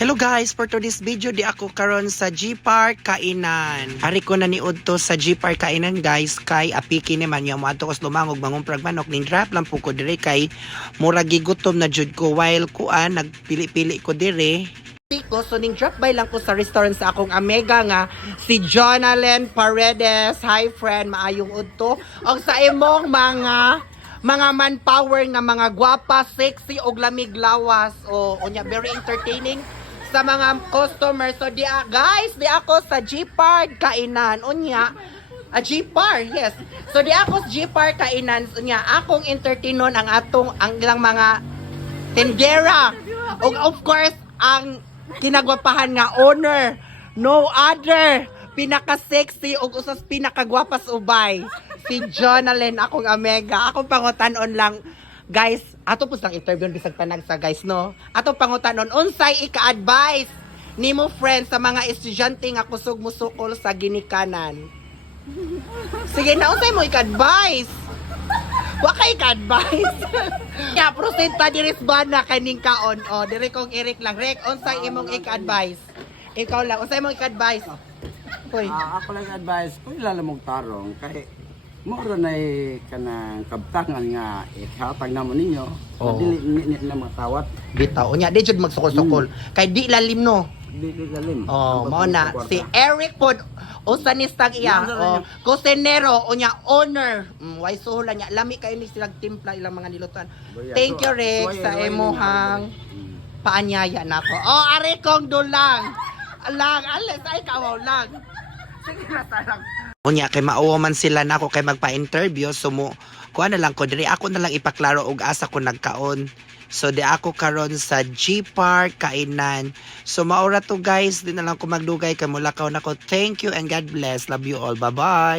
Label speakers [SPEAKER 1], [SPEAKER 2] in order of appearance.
[SPEAKER 1] Hello guys, for today's video di ako karon sa G Park Kainan. Ari ko na niud to sa G Park Kainan guys kay apiki naman yung mga ko lumangog mangong pragmanok ning drop lang po ko dire kay mura gigutom na jud ko while kuan nagpili-pili ko dire. ko so ning drop by lang ko sa restaurant sa akong amega nga si Jonalen Paredes. Hi friend, maayong udto. Og sa imong mga mga manpower nga mga gwapa, sexy og lamig lawas o unya very entertaining sa mga customers. So di a- guys, di ako sa G Park kainan unya. A G Park, yes. So di ako sa G Park kainan unya. Akong entertainon ang atong ang ilang mga tendera. Og of course, ang kinagwapahan nga owner, no other, pinaka-sexy og usas pinakagwapas ubay. Si Jonalyn, akong amega. Akong pangutanon lang, guys, ato po sang interview bisag panag sa guys, no? Ato pangutanon, unsay ika-advise nimo friend sa mga estudyante nga kusog musukol sa ginikanan? Sige na, unsay mo ika-advise? Wa kay ka-advise. Ya, proceed pa diri na kaning kaon. O, diri kong Eric lang. Rek, unsay imong ika-advise? Ikaw lang, unsay imong ika-advise? Hoy.
[SPEAKER 2] Ah, ako lang advice, kung ilala mong tarong, kay moro na kanang kabtangan nga ihatag namo ninyo.
[SPEAKER 1] Oo.
[SPEAKER 2] Dili ni, ni, na matawat,
[SPEAKER 1] Bitaw. Unya, di jud magsukol-sukol. Kay di lalim no.
[SPEAKER 2] dili lalim.
[SPEAKER 1] Oh, mao na. Si Eric pod usa ni stag iya. Oh, kusinero unya owner. Mm, way suhulan niya. Lami kayo ni silang timpla ilang mga nilutan. Thank
[SPEAKER 2] so-
[SPEAKER 1] you, Rick,
[SPEAKER 2] so,
[SPEAKER 1] sa imuhang
[SPEAKER 2] Mm.
[SPEAKER 1] paanyaya nako. Oh, ari kong dulang. Lang, alas ay kawaw lang. Sige na sarang. Unya kay mauwa man sila nako kay magpa-interview so mo kuha na lang ko diri ako na lang ipaklaro og asa ko nagkaon. So di ako karon sa G Park kainan. So maura to guys, di na lang ko magdugay kay mulakaw nako. Thank you and God bless. Love you all. Bye-bye.